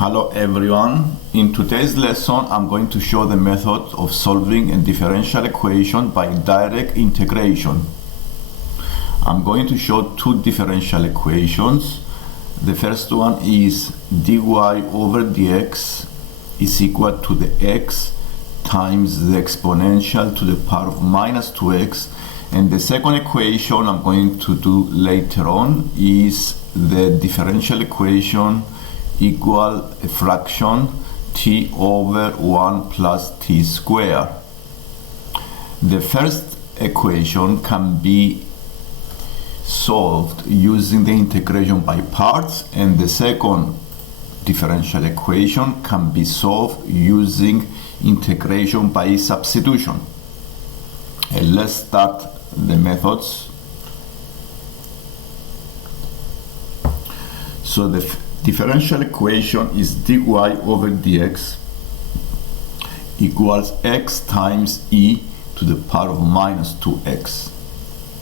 Hello everyone. In today's lesson, I'm going to show the method of solving a differential equation by direct integration. I'm going to show two differential equations. The first one is dy over dx is equal to the x times the exponential to the power of minus 2x. And the second equation I'm going to do later on is the differential equation equal a fraction t over 1 plus t squared. The first equation can be solved using the integration by parts, and the second differential equation can be solved using integration by substitution. And let's start the methods. So the differential equation is dy over dx equals x times e to the power of minus 2x.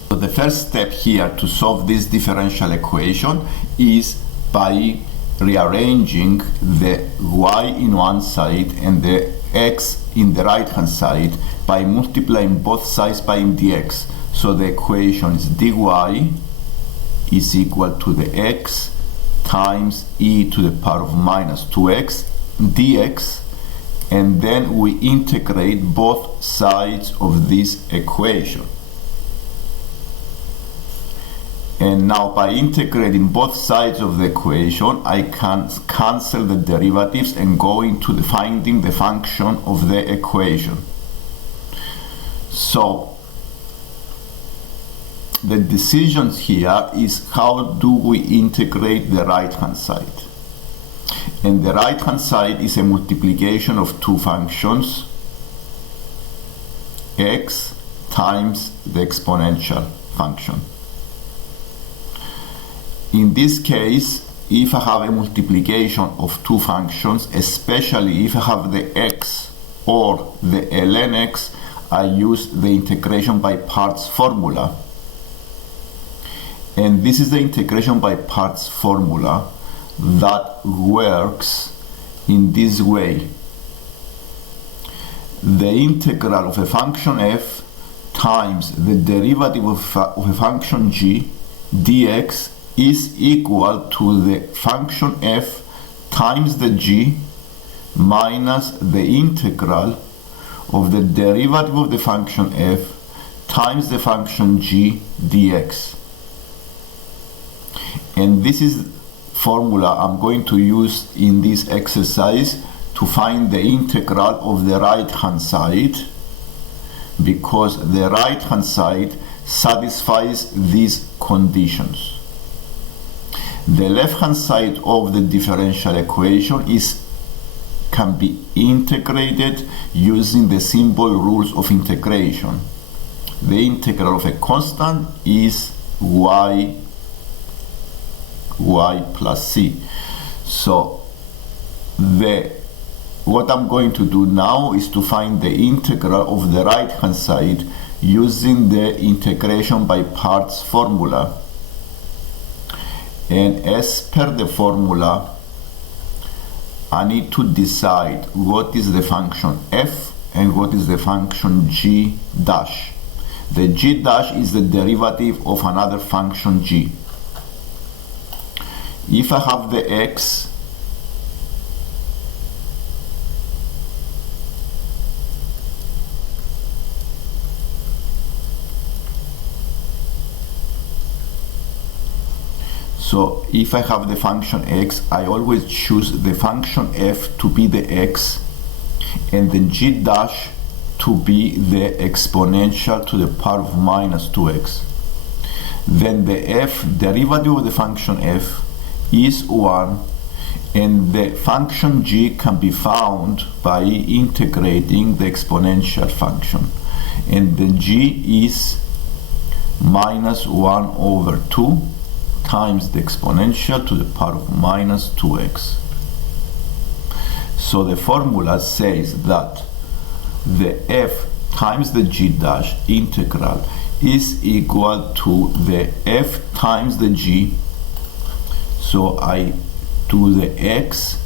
So the first step here to solve this differential equation is by rearranging the y in one side and the x in the right hand side by multiplying both sides by dx. So the equation is dy is equal to the x times e to the power of minus 2x dx, and then we integrate both sides of this equation. And now by integrating both sides of the equation, I can cancel the derivatives and go into finding the function of the equation. So the decision here is how do we integrate the right hand side. And the right hand side is a multiplication of two functions, x times the exponential function. In this case, if I have a multiplication of two functions, especially if I have the x or the ln x, I use the integration by parts formula. And this is the integration by parts formula that works in this way. The integral of a function f times the derivative of a function g dx is equal to the function f times the g minus the integral of the derivative of the function f times the function g dx. And this is formula I'm going to use in this exercise to find the integral of the right hand side, because the right hand side satisfies these conditions. The left hand side of the differential equation can be integrated using the simple rules of integration. The integral of a constant is y plus c. So what I'm going to do now is to find the integral of the right hand side using the integration by parts formula. And as per the formula, I need to decide what is the function f and what is the function g dash. The g dash is the derivative of another function g. If I have the x, so if I have the function x, I always choose the function f to be the x and the g dash to be the exponential to the power of minus 2x. Then the f derivative of the function f is 1, and the function g can be found by integrating the exponential function, and the g is minus 1 over 2 times the exponential to the power of minus 2x. So the formula says that the f times the g dash integral is equal to the f times the g. So I do the x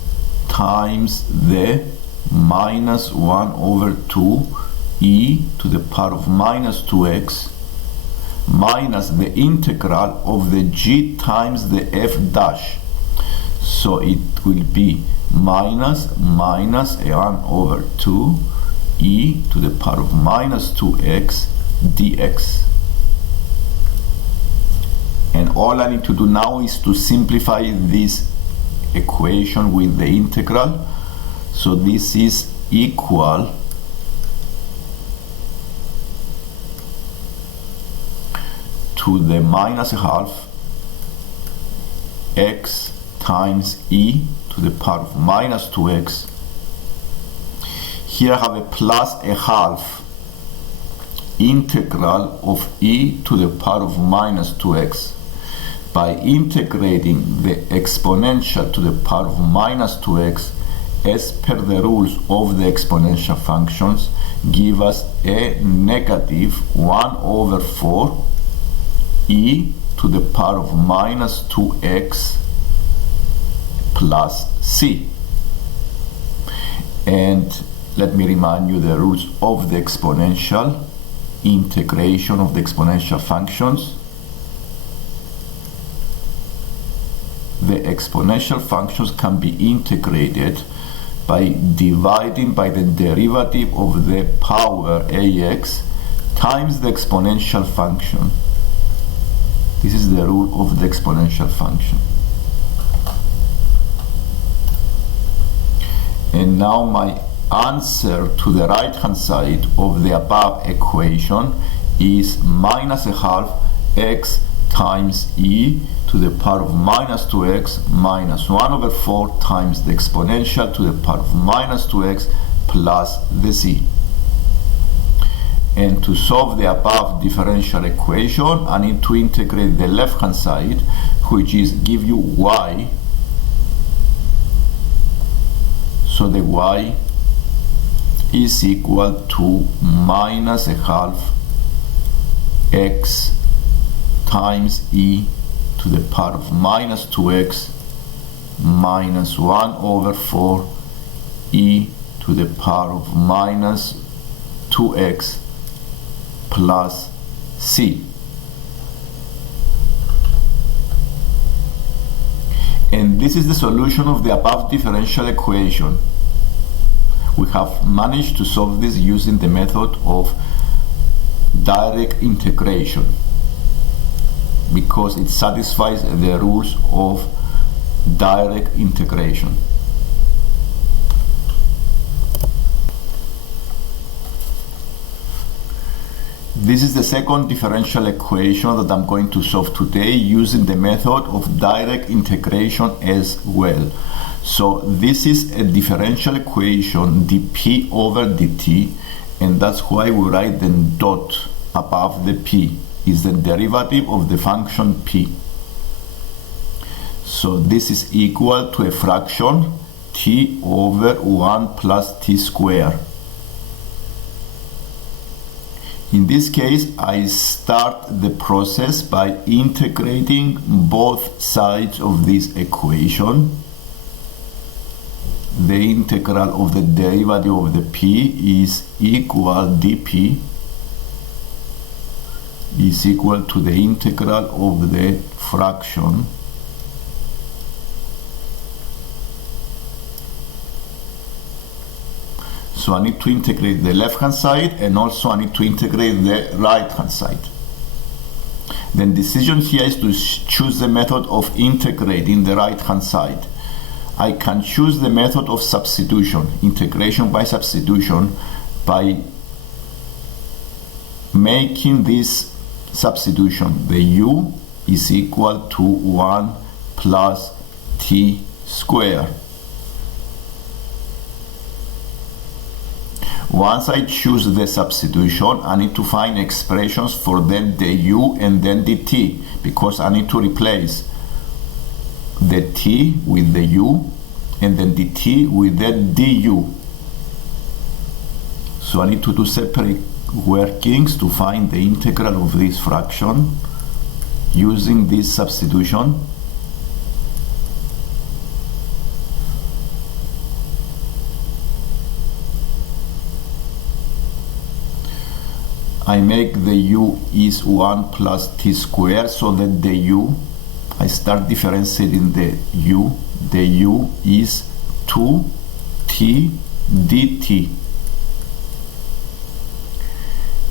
times the minus 1 over 2 e to the power of minus 2x minus the integral of the g times the f dash. So it will be minus 1 over 2 e to the power of minus 2x dx. And all I need to do now is to simplify this equation with the integral. So this is equal to the minus a half x times e to the power of minus 2x. Here I have a plus a half integral of e to the power of minus 2x. By integrating the exponential to the power of minus 2x as per the rules of the exponential functions give us a negative 1 over 4 e to the power of minus 2x plus c. And let me remind you the rules of the exponential integration of the exponential functions. The exponential functions can be integrated by dividing by the derivative of the power ax times the exponential function. This is the rule of the exponential function. And now my answer to the right hand side of the above equation is minus a half x times e to the power of minus 2x minus 1 over 4 times the exponential to the power of minus 2x plus the c. And to solve the above differential equation, I need to integrate the left hand side, which is give you y. So the y is equal to minus a half x times e to the power of minus 2x minus 1 over 4 e to the power of minus 2x plus c. And this is the solution of the above differential equation. We have managed to solve this using the method of direct integration because it satisfies the rules of direct integration. This is the second differential equation that I'm going to solve today using the method of direct integration as well. So this is a differential equation dp over dt, and that's why we write the dot above the p, is the derivative of the function p. So this is equal to a fraction t over 1 plus t squared. In this case, I start the process by integrating both sides of this equation. The integral of the derivative of the p is equal dp is equal to the integral of the fraction so I need to integrate the left hand side and also I need to integrate the right hand side. The decision here is to choose the method of integrating the right hand side. I can choose the method of substitution, integration by substitution, by making this substitution, the u is equal to 1 plus t squared. Once I choose the substitution, I need to find expressions for then the u and then the t, because I need to replace the t with the u and then the t with the du. So I need to do separate workings to find the integral of this fraction using this substitution. I make the u is 1 plus t squared, so that the u, I start differentiating the u is 2t dt.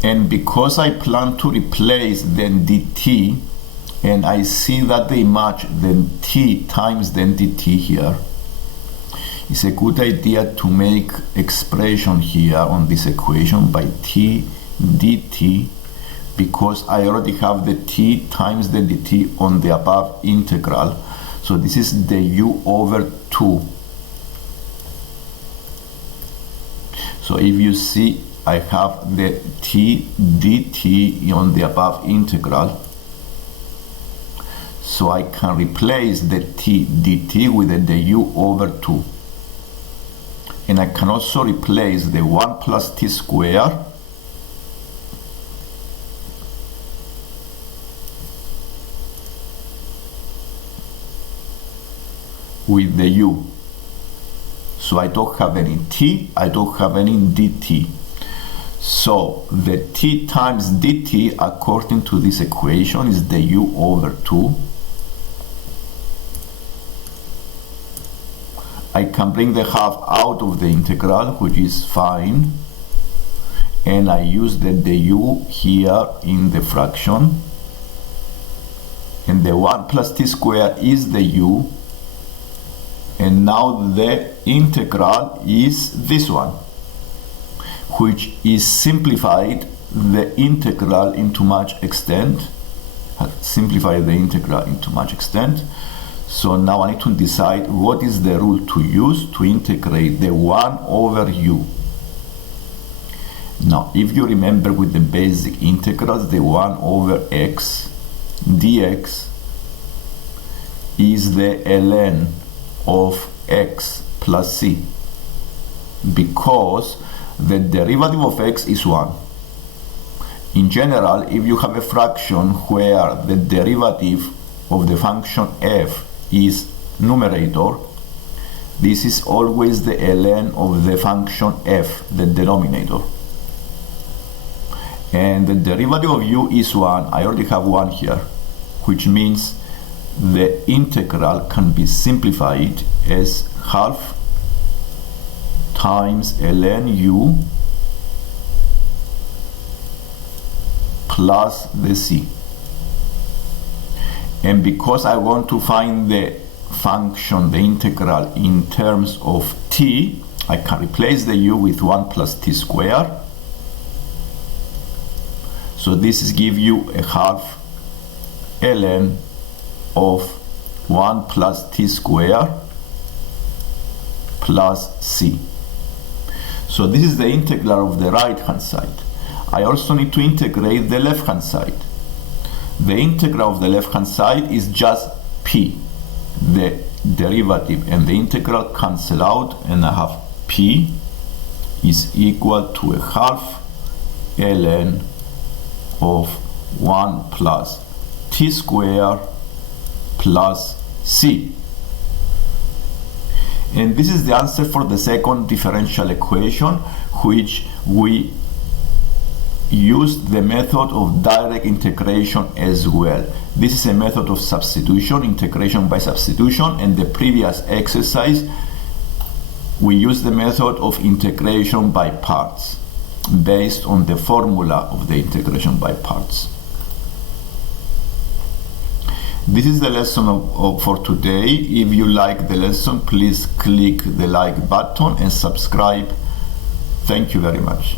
And because I plan to replace then dt, and I see that they match, then t times then dt here, it's a good idea to make expression here on this equation by t dt, because I already have the t times the dt on the above integral. So this is the u over 2. So if you see, I have the t dt on the above integral. So I can replace the t dt with the u over 2. And I can also replace the 1 plus t squared with the u. So I don't have any t, I don't have any dt. So the t times dt according to this equation is the u over 2. I can bring the half out of the integral, which is fine, and I use the u here in the fraction, and the 1 plus t squared is the u, and now the integral is this one, which is simplified the integral into much extent. So now I need to decide what is the rule to use to integrate the 1 over u. Now, if you remember with the basic integrals, the 1 over x dx is the ln of x plus c, because the derivative of x is 1. In general, if you have a fraction where the derivative of the function f is numerator, this is always the ln of the function f, the denominator. And the derivative of u is 1. I already have 1 here, which means the integral can be simplified as half times ln u plus the c. And because I want to find the function, the integral, in terms of t, I can replace the u with 1 plus t squared. So this is give you a half ln of 1 plus t squared plus c. So this is the integral of the right hand side. I also need to integrate the left hand side. The integral of the left hand side is just p. The derivative and the integral cancel out, and I have p is equal to a half ln of 1 plus t squared plus c. And this is the answer for the second differential equation, which we used the method of direct integration as well. This is a method of substitution, integration by substitution, and the previous exercise we used the method of integration by parts based on the formula of the integration by parts. This is the lesson for today. If you like the lesson, please click the like button and subscribe. Thank you very much.